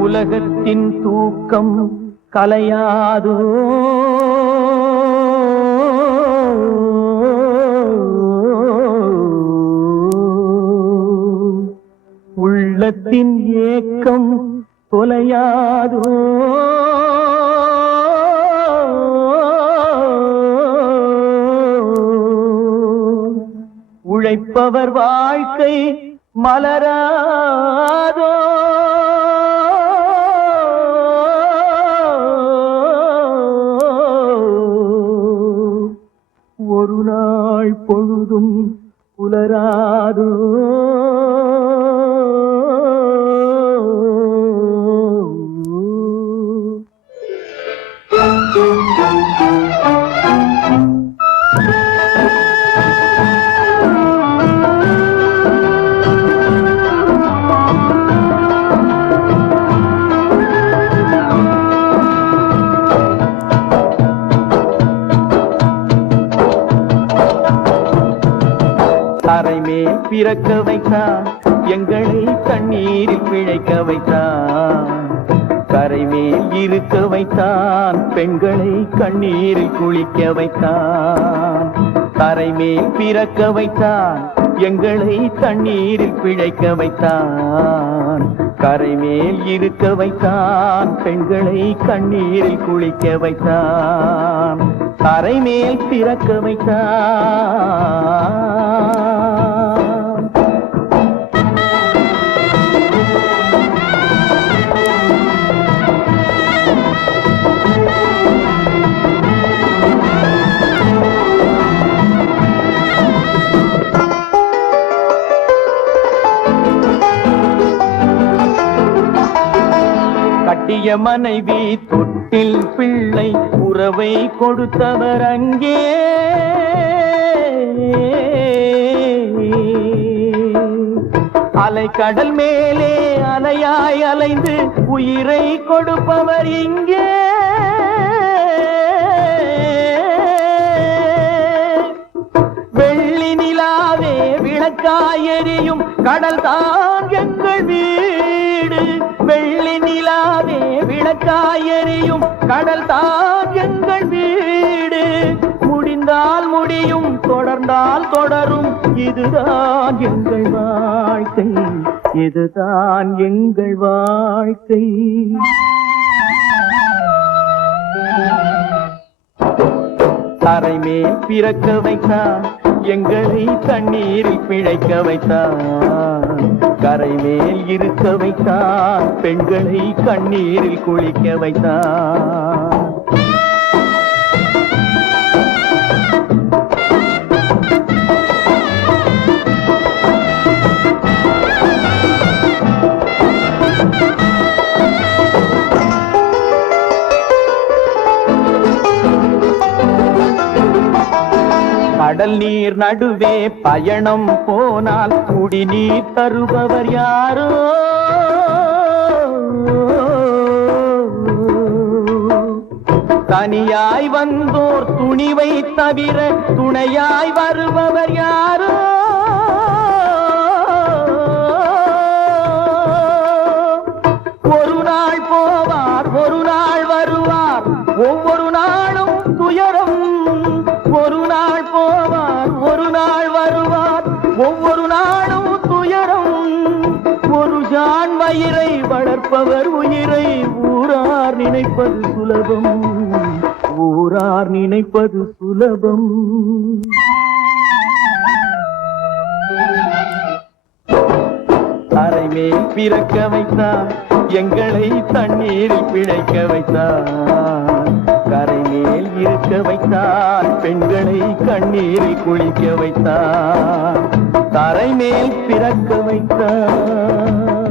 உலகத்தின் தூக்கம் கலையாதோ உள்ளத்தின் ஏக்கம் தொலையாதோ உழைப்பவர் வாழ்க்கை மலராதோ ஒரு நாள் பொழுதும் புலராதோ தரை மேல் பிறக்க வைத்தான் எங்களை தண்ணீரில் பிழைக்க வைத்தான் கரை மேல் இருக்க வைத்தான் பெண்களை கண்ணீரில் குளிக்க வைத்தான் தரை மேல் பிறக்க வைத்தான் எங்களை தண்ணீரில் பிழைக்க வைத்தான் கரை மேல் இருக்க வைத்தான் பெண்களை கண்ணீரில் குளிக்க வைத்தான் தரை மேல் பிறக்க வைத்தான் கட்டிய மனைவி தொட்டில் பிள்ளை உறவை கொடுத்தவர் அங்கே அலை கடல் மேலே அலையாய் அலைந்து உயிரை கொடுப்பவர் இங்கே வெள்ளி நிலாவே விளக்காய் எரியும் கடல் தான் எங்கள் வீடு வெள்ளி நிலாவே விளக்காய் எரியும் கடல் தான் எங்கள் வீடு முடிந்தால் முடியும் தொடர்ந்தால் தொடரும் இதுதான் எங்கள் வாழ்க்கை இதுதான் எங்கள் வாழ்க்கை தரை மேல் பிறக்க வைத்தான் எங்களை தண்ணீரில் பிழைக்க வைத்தான் கரை மேல் இருக்க வைத்தான் பெண்களை கண்ணீரில் குளிக்க வைத்தான் கடல் நீர் நடுவே பயணம் போனால் குடிநீர் தருபவர் யாரோ தனியாய் வந்தோர் துணிவை தவிர துணையாய் வருபவர் யாரோ ஒரு நாள் போவார் ஒரு நாள் வருவார் ஒவ்வொரு நாளும் துயரம் ஒரு நாள் போவார் ஒரு நாள் வருவார் ஒவ்வொரு நாளும் துயரம் ஒரு ஜான் வயிறை வளர்ப்பவர் உயிரை ஊரார் நினைப்பது சுலபம் ஊரார் நினைப்பது சுலபம் அரை மேல் பிறக்க வைத்தான் எங்களை தண்ணீரில் பிழைக்க வைத்தான் கரை மேல் இருக்க வைத்தான் பெண்களை கண்ணீரில் குளிக்க வைத்தான் தரை மேல் பிறக்க வைத்தான்